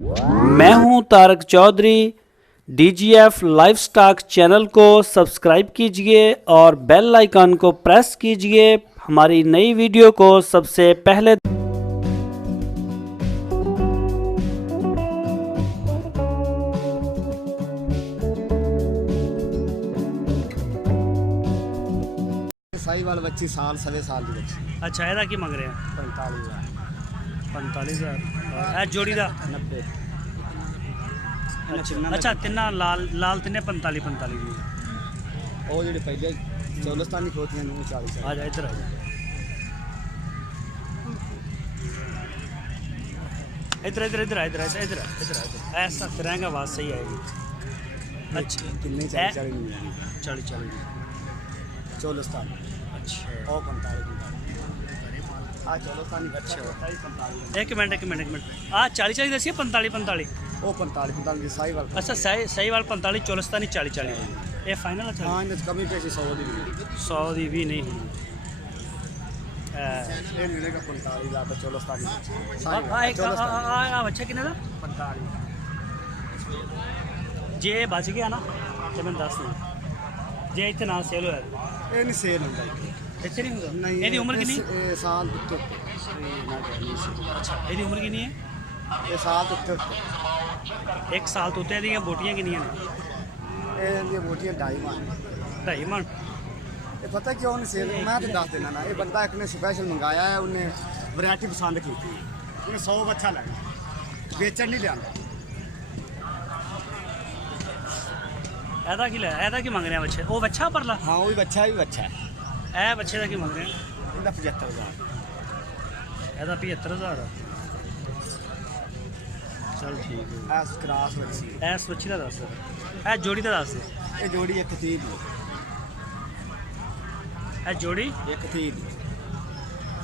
मैं हूं Tarak Chaudhary. DGF livestock channel को सब्सक्राइब कीजिए और बेल आइकन को प्रेस कीजिए हमारी नई वीडियो को सबसे पहले। साहिवाल बच्ची साल सवे साल की बच्ची। अच्छा ਇਹਦਾ ਕੀ ਮੰਗ ਰਹੇ ਆ 45,000 ਇਹ ਜੋੜੀ ਦਾ 90। ਅੱਛਾ ਤਿੰਨਾਂ ਲਾਲ ਤਿੰਨੇ 45 ਦੀ। ਉਹ ਜਿਹੜੇ ਪਹਿਲੇ ਚੌਲਸਤਾਨੀ ਖੋਤੀਆਂ ਨੇ 40। ਆ ਜਾ ਇੱਧਰ ਆ ਜਾ ਇੱਧਰ ऐसा तिरंगा आवाज सही आएगी। अच्छा किन्ने 40 नहीं 40 चौलस्तान। अच्छा ਉਹ 45 ਆ ਚੌਲਸਤਾਨੀ अच्छा 45। एक मिनट आ 40 दसी 45 ਉਹ 45 ਦੀ ਸਾहिवाल। अच्छा सहीवाल 45 चौलस्तानी 40 ये फाइनल अच्छा ਹਾਂ ਇਹਦੇ 'ਚ ਕਮੀ ਪੇਸ਼ੀ 100 ਦੀ ਵੀ 100 ਦੀ ਵੀ ਨਹੀਂ ਹੋਣੀ। ਇਹ ਮਿਲੇਗਾ 45 ਦਾ ਤਾਂ ਚੌਲਸਤਾਨੀ ਆ ਬੱਚਾ ਕਿੰਨੇ ਦਾ 45। ਜੇ ਇਹ ਬਚ ਗਿਆ ਨਾ ਤੇ ਮੈਨੂੰ ਦੱਸ ਦੇ ਜੇ ਇੱਥੇ ਨਾ ਸੇਲ ਹੋਇਆ ਇਹ ਨਹੀਂ ਸੇਲ ਹੁੰਦਾ ਇੱਥੇ ਨਹੀਂ ਹੁੰਦਾ। ਨਹੀਂ। ਇਹਦੀ ਉਮਰ ਕਿੰਨੀ ਇਹ ਸਾਲ ਤੋਂ ਅੱਛਾ ਇਹਦੀ ਉਮਰ ਕਿੰਨੀ ਹੈ ਇਹ ਸਾਲ ਤੋਂ ਉੱਤੇ 1 ਸਾਲ ਤੋਂ ਉੱਤੇ। ਇਹਦੀਆਂ ਬੋਟੀਆਂ ਕਿੰਨੀਆਂ ਨੇ ਇਹ ਬੋਟੀਆਂ 2.5 ਮਣ। 2.5 ਮਣ। ਇਹ ਪਤਾ ਕਿਉਂ ਨਹੀਂ ਸੇਲ ਮੈਂ ਤੇ ਦੱਸ ਦੇਣਾ ਨਾ। ਇਹ ਬੰਦਾ ਇੱਕ ਨੇ ਸਪੈਸ਼ਲ ਮੰਗਾਇਆ ਹੈ ਉਹਨੇ ਵੈਰਾਈਟੀ ਪਸੰਦ ਕੀਤੀ ਉਹਨੇ 100 ਬੱਚਾ ਲੈਣਾ ਵੇਚਣ ਨਹੀਂ ਲਿਆਂਦਾ। ਇਹਦਾ ਕੀ ਮੰਗ ਰਹੇ ਆ ਬੱਚੇ ਉਹ ਬੱਚਾ ਪਰਲਾ ਹਾਂ ਉਹ ਵੀ ਬੱਚਾ ਵੀ ਬੱਚਾ ਹੈ। ਇਹ ਬੱਚੇ ਦਾ ਕੀ ਮੰਗ ਰਹੇ ਆ ਇਹਦਾ 75,000। ਇਹਦਾ 75,000 ਚਲ ਠੀਕ ਹੈ। ਐਸ ਕਰਾਸ ਬੱਚੀ ਐਸ ਬੱਚੀ ਦਾ ਦੱਸ ਇਹ ਜੋੜੀ ਦਾ ਦੱਸ ਇਹ ਜੋੜੀ 130 ਦੀ। ਇਹ ਜੋੜੀ 130 ਦੀ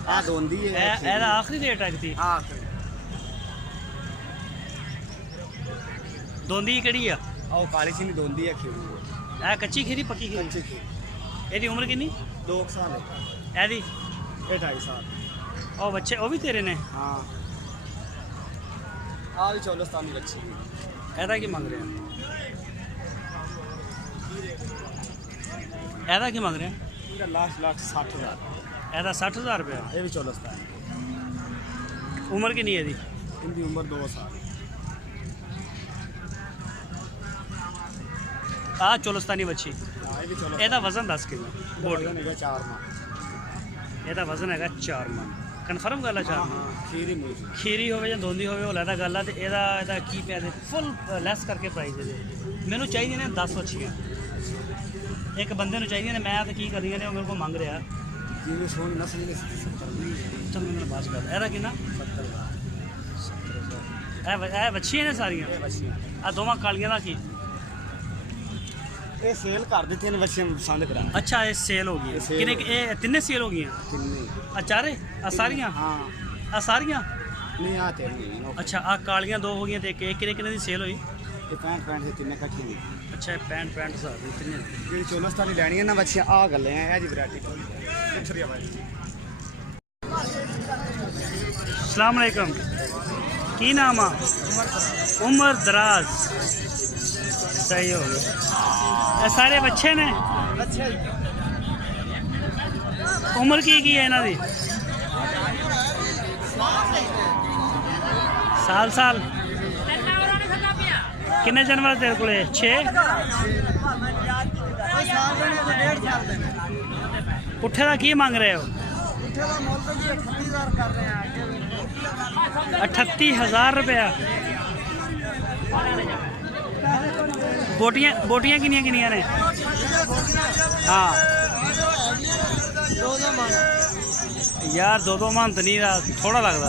ਆ ਦੋਂਦੀ ਹੈ। ਇਹਦਾ ਆਖਰੀ ਰੇਟ ਹੈ ਕਿਤੇ ਆਖਰੀ ਦੋਂਦੀ ਕਿਹੜੀ ਆ ਉਹ ਕਾਲੀ ਸੀ ਨਹੀਂ ਦੋਂਦੀ ਹੈ ਖੀਰੀ ਇਹ ਕੱਚੀ ਖੀਰੀ ਪੱਕੀ ਖੀਰੀ ਕੱਚੀ ਖੀਰੀ। ਇਹਦੀ ਉਮਰ ਕਿੰਨੀ 2 ਸਾਲ ਹੈ। ਇਹਦੀ ਇਹ 2.5 ਸਾਲ। ਉਹ ਬੱਚੇ ਉਹ ਵੀ ਤੇਰੇ ਨੇ ਹਾਂ ਆ ਵੀ ਚੌਲਸਤਾਨੀ ਬੱਚੀ। ਇਹਦਾ ਕੀ ਮੰਗ ਰਿਹਾ ਇਹਦਾ ਕੀ ਮੰਗ ਰਿਹਾ ਇਹਦਾ ਲਾਸਟ 60,000। ਇਹਦਾ 60,000 ਰੁਪਇਆ। ਇਹ ਵੀ ਚੌਲਸਤਾਨੀ। ਉਮਰ ਕਿੰਨੀ ਹੈ ਇਹਦੀ ਇਹਦੀ ਉਮਰ 2 ਸਾਲ। ਆ ਚੋਲਸਤਾਨੀ ਬੱਚੀ। ਹਾਂ ਇਹ ਵੀ ਚੌਲਸਤਾਨੀ। ਇਹਦਾ ਵਜ਼ਨ ਦੱਸ ਕਿੰਨਾ ਬੋਡੀ ਹੈਗਾ 4 ਮਣ। ਇਹਦਾ ਵਜ਼ਨ ਹੈਗਾ 4 ਮਣ। ਕਨਫਰਮ ਗੱਲ ਆ 4 ਮਣ। ਖੀਰੀ ਮੂਜੀ ਖੀਰੀ ਹੋਵੇ ਜਾਂ ਦੋਂਦੀ ਹੋਵੇ ਉਹ ਲੈਦਾ ਗੱਲ ਆ। ਤੇ ਇਹਦਾ ਕੀ ਪਿਆ ਦੇ ਫੁੱਲ ਲੈਸ ਕਰਕੇ ਪ੍ਰਾਈਸ ਇਹਦੇ ਮੈਨੂੰ ਚਾਹੀਦੀਆਂ ਨੇ 10 ਬੱਚੀਆਂ ਇੱਕ ਬੰਦੇ ਨੂੰ ਚਾਹੀਦੀਆਂ ਨੇ। ਮੈਂ ਤਾਂ ਕੀ ਕਰਨੀਆਂ ਨੇ ਉਹ ਮੇਰੇ ਕੋਲ ਮੰਗ ਰਿਹਾ ਜਿਵੇਂ ਸੋਹਣੀ ਨਸਲ ਨੇ 70 ਚੱਲ ਮੈਨੂੰ ਬਾਤ ਕਰ ਇਹਦਾ ਕਿੰਨਾ 70,000। ਇਹ ਬੱਚੀਆਂ ਨੇ ਸਾਰੀਆਂ ਇਹ ਬੱਚੀਆਂ ਆ ਦੋਵਾਂ ਕਾਲੀਆਂ ਦਾ ਕੀ ਇਹ ਸੇਲ ਕਰ ਦਿੱਤੀਆਂ ਨੇ ਬੱਚੀਆਂ ਪਸੰਦ ਕਰਾ। ਅੱਛਾ ਇਹ ਸੇਲ ਹੋ ਗਈ ਇਹ sale ਕਿੰਨੇ ਇਹ ਤਿੰਨੇ ਸੇਲ ਹੋ ਗਈਆਂ ਕਿੰਨੇ ਆ ਚਾਰੇ ਆ ਸਾਰੀਆਂ ਹਾਂ ਆ ਸਾਰੀਆਂ ਨਹੀਂ ਆ ਤੇ ਨਹੀਂ ਅੱਛਾ ਆ ਕਾਲੀਆਂ 2 ਹੋ ਗਈਆਂ ਤੇ ਇੱਕ ਕਿੰਨੇ ਦੀ ਸੇਲ ਹੋਈ ਇਹ 65 ਦੇ ਤਿੰਨੇ ਇਕੱਠੀਆਂ ਨੇ। ਅੱਛਾ 65 ਹਜ਼ਾਰ ਦੀ ਤਿੰਨੇ ਜਿਹੜੀ ਚੌਲਸਤਾਨੀ ਲੈਣੀ ਹੈ ਨਾ ਬੱਚੀਆਂ ਆ ਗੱਲੇ ਆ ਇਹ ਜੀ ਵੈਰਾਈਟੀ ਕਿੱਥੇ ਆ ਬਾਈ। अस्सलाम वालेकुम की नाम आ उमर दराज सही हो गया। ये सारे बच्चे ने ਅੱਛਾ ਜੀ उम्र की है इन्हों की साल किन्ने जानवर तेरे को 6 पुट्ठे का की मंग रहे हो 38,000 रुपया। बोटियां किनिया ने हाँ यार 2 मन तो नहीं थोड़ा लगता।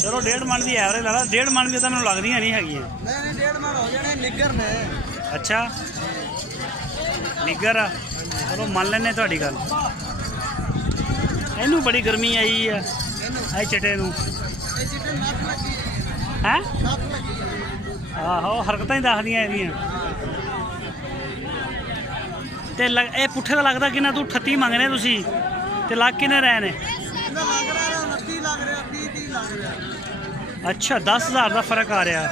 चलो 1.5 मन की एवरेज ला ला 1.5 मन भी तो मैं लगदी नहीं है। 1.5 ਮਣ ਹੋ ਜਾਣੇ ਨਿੱਗਰ ਨੇ। अच्छा निगर आ चलो मान लेने थोड़ी गल। इनू बड़ी गर्मी आई है आई चिट्टे नू है आहो हरकतां ही दसदियां एहदियां। ਤੇ ਇਹ ਪੁੱਠੇ ਦਾ ਲੱਗਦਾ ਕਿੰਨਾ ਤੂੰ 38 ਮੰਗ ਰਹੇ ਤੁਸੀਂ ਤੇ ਲੱਗ ਕਿੰਨੇ ਰਹੇ ਨੇ? ਲੱਗ ਰਿਹਾ 29 ਲੱਗ ਰਿਹਾ 30 ਲੱਗ ਰਿਹਾ। ਅੱਛਾ 10,000 ਦਾ ਫਰਕ ਆ ਰਿਹਾ।